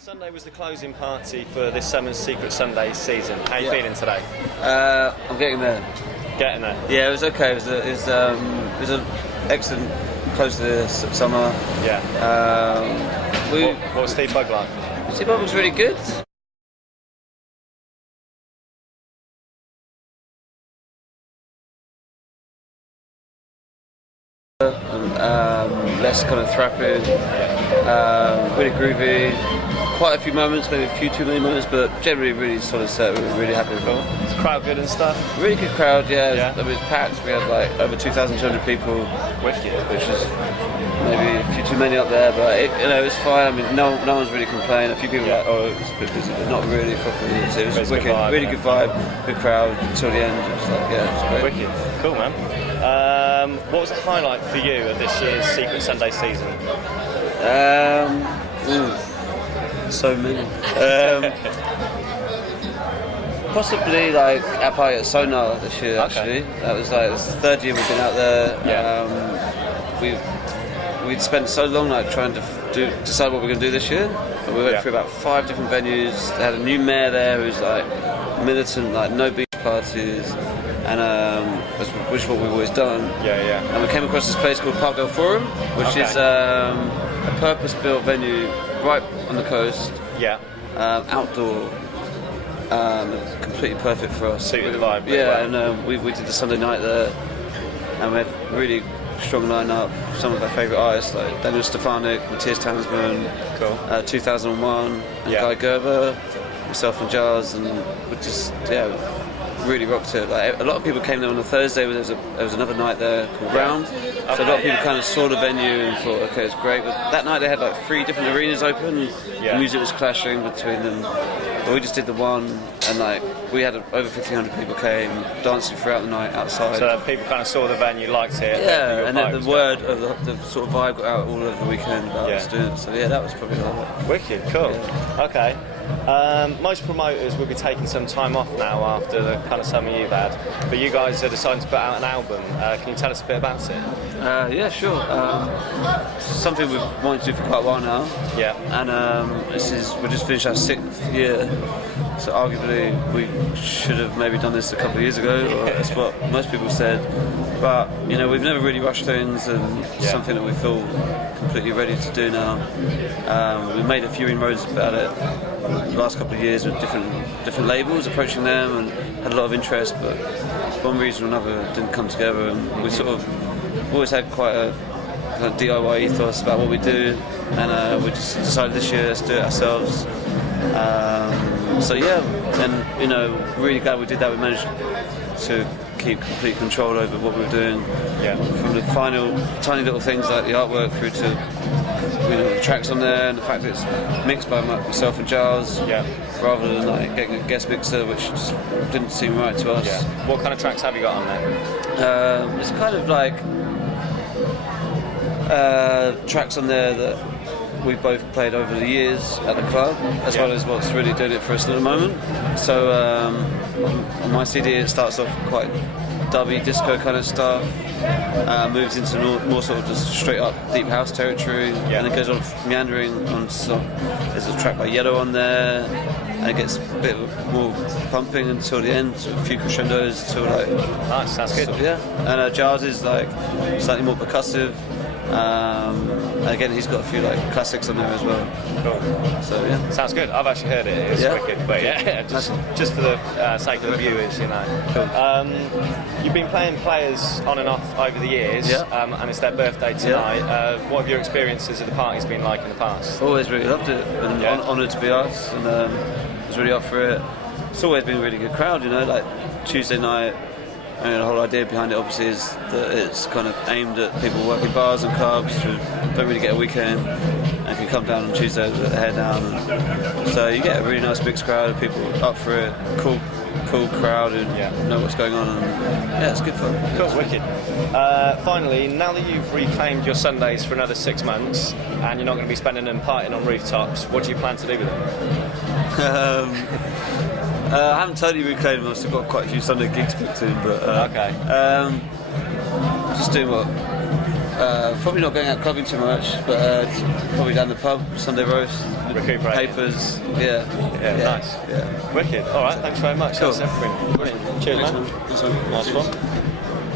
Last Sunday was the closing party for this summer's Secret Sunday season. How are you feeling today? I'm getting there. Getting there? Yeah, it was okay. It was an excellent close to the summer. Yeah. What was Steve Bug like? Steve Bug was really good. Less kind of thrapping, really groovy. Quite a few moments, maybe a few too many moments, but generally really solid set. We were really happy with it. Is the crowd good and stuff? Really good crowd, yeah. Yeah. It was packed. We had like over 2,200 people, Wicked. which is maybe a few too many up there, but it was fine. I mean, no one's really complaining. A few people were like, oh, it was a bit busy, but not really properly. So it was wicked, vibe, really yeah. good vibe, good crowd until the end. It was like, yeah, it was great. Wicked. Cool, man. What was the highlight for you of this year's Secret Sunday season? So many. Possibly like our party at Sonar this year. Actually, that was like it's the third year we've been out there. Yeah. We'd spent so long like trying to decide what we're going to do this year. But we went through about 5 different venues. They had a new mayor there who's like militant, like no beach parties, and which is what we've always done. Yeah. And we came across this place called Parkdale Forum, which is a purpose-built venue right on the coast. Yeah. Outdoor. Completely perfect for us. Suited the vibe. Yeah, and we did the Sunday night there, and we had a really strong lineup. Some of our favourite artists like Daniel Stefanik, Matthias Tanzman, Cool. 2001, and Guy Gerber, myself and Jars, and we just really rocked it. Like, a lot of people came there on a Thursday, but there was another night there called Round. So a lot of people kind of saw the venue and thought, okay, it's great. But that night they had like 3 different arenas open. The music was clashing between them. But we just did the one, and like we had over 1,500 people came dancing throughout the night outside. So people kind of saw the venue, liked it. Yeah, and then the word of the sort of vibe got out all over the weekend about us doing it. So yeah, that was probably the highlight. Wicked, cool. Yeah. Okay. Most promoters will be taking some time off now after the kind of summer you've had, but you guys are deciding to put out an album. Can you tell us a bit about it? Yeah, sure. Something we've wanted to do for quite a while now. Yeah. And we just finished our 6th year, so arguably we should have maybe done this a couple of years ago, or that's what most people said. But we've never really rushed things, and something that we feel completely ready to do now. We've made a few inroads about it the last couple of years with different labels, approaching them, and had a lot of interest, but for one reason or another it didn't come together, and we sort of always had quite a kind of DIY ethos about what we do, and we just decided this year let's do it ourselves. So yeah, and really glad we did that. We managed to keep complete control over what we were doing, from the final tiny little things like the artwork through to the tracks on there, and the fact that it's mixed by myself and Giles, rather than like getting a guest mixer, which just didn't seem right to us. Yeah. What kind of tracks have you got on there? It's kind of like tracks on there that we've both played over the years at the club, as well as what's really doing it for us at the moment. So on my CD it starts off quite dubby disco kind of stuff, moves into more sort of just straight up deep house territory, and it goes on meandering on some. There's a track by Yellow on there, and it gets a bit more pumping until the end, so a few crescendos until like. Nice, sounds good. Yeah, and Giles is like slightly more percussive. And again, he's got a few like classics on there as well. Cool. So yeah, sounds good. I've actually heard it. It's wicked, but just for the sake of the viewers, Cool. You've been playing players on and off over the years, and it's their birthday tonight. What have your experiences of the party's been like in the past? Always really loved it, and honoured to be us, and was really up for it. It's always been a really good crowd, like Tuesday night. The whole idea behind it obviously is that it's kind of aimed at people working bars and clubs who don't really get a weekend and can come down on Tuesday with their hair down. And so you get a really nice mixed crowd of people up for it, cool crowd who know what's going on, and it's good fun. Cool, wicked. Finally, now that you've reclaimed your Sundays for another 6 months and you're not going to be spending them partying on rooftops, what do you plan to do with them? I haven't totally reclaimed them. I've still got quite a few Sunday gigs booked in, but just doing what Probably not going out clubbing too much, but probably down the pub, Sunday roast, Recuperating. papers. Yeah, nice. Yeah. Wicked. All right, thanks very much. Cool. That's everything. Brilliant. Cheers, man. Nice one. Nice one.